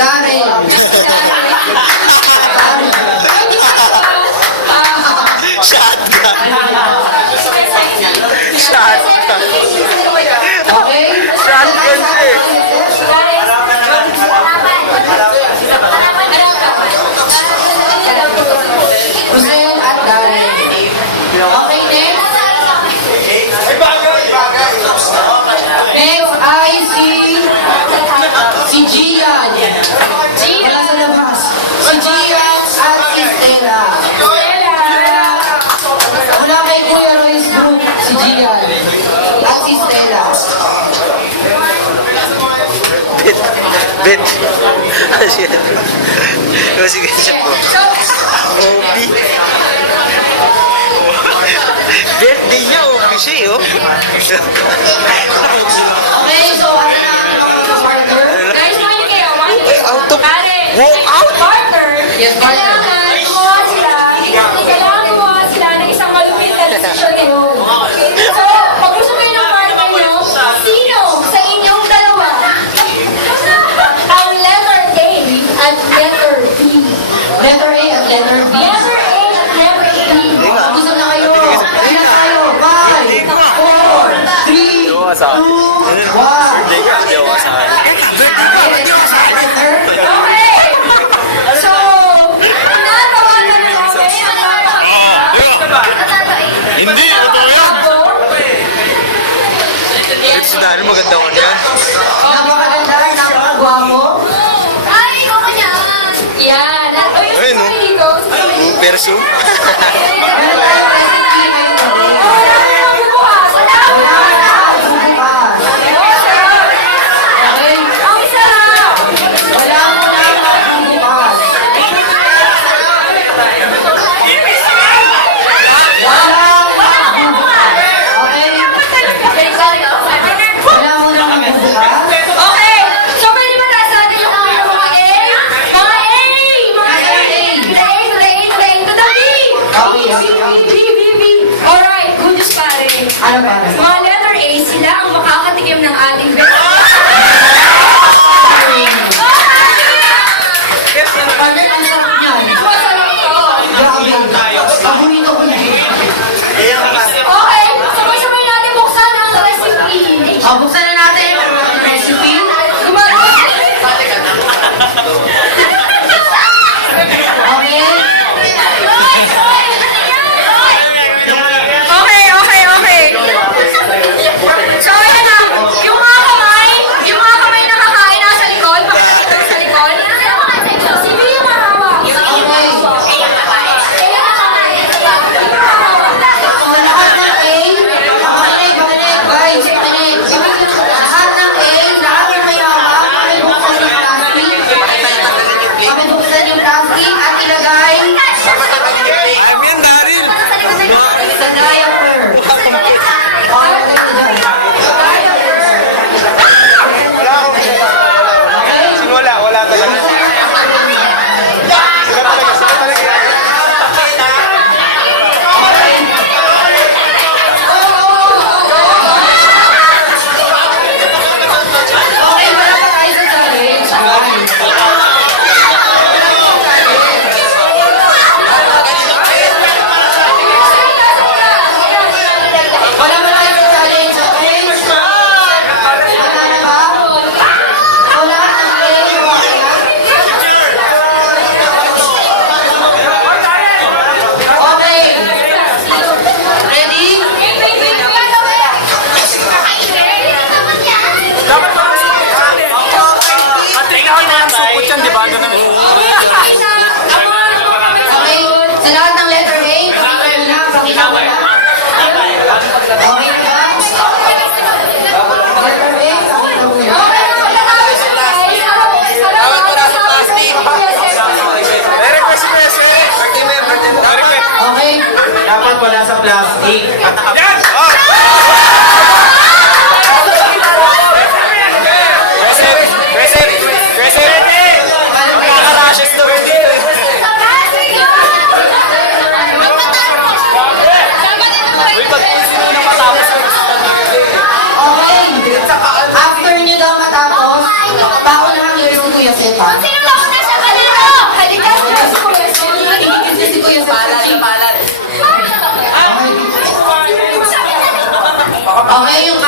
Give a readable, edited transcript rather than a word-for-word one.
Darren. Shotgun. Shotgun. Okay? Shotgun siya eh. Rosel at Darren. Okay, next. Next ay si Gian. Wala sa labas. Si Gian at si Stella. Wala kay Kuya Roy's group, si Gian. At si Stella. Bet. Sige siya po. Obi. Birthday niya, Obi siya eh, oh. Okay, so ano na ang partner? Guys, makinig kayo. Makinig kayo. Out of... Pare, Wow, out! partner. Yes, partner. Kailangan gumawa sila ng isang malupit na decision ngayon. So, pag-usap kayo ng partner nyo, sino sa inyong dalawa ang letter A at letter B? Letter A at letter B. Letter A at letter B. Mag-usap na kayo. Ilan tayo? 5, 4, 3, 2, 1. Birthday ka, hindi ako sa akin. Okay! So, natawagan na namin ang Hindi, totoo yan. Si Dani, maganda ko niya. Napakaganda, napakagwapo. Ay, ikaw ka niya. Yan. Ayun, no? Dito. Perso. Meron tayong present key ngayon gabi. Bukas. Wala bukas. Okay? Ang sarap. Wala mo na bukas. Wala mo na bukas. Okay. So, pwede ba nasa natin yung mga A? Mga A! Mga A! To the A, to the A, to the A, to the B! Okay, okay, B, B, B, B. Alright, good news pare. Ano ba? Mga letter A, sila ang makakatikim ng ating best. Partner, ang sarap niyan. Masarap to. Grabe. Paborito ko yan. Okay, sabay-sabay natin buksan ang recipe. Buksan na natin ang recipe. Gumagawa. Okay? Okay. So, ayan na. Yung mga kamay, Okay, yung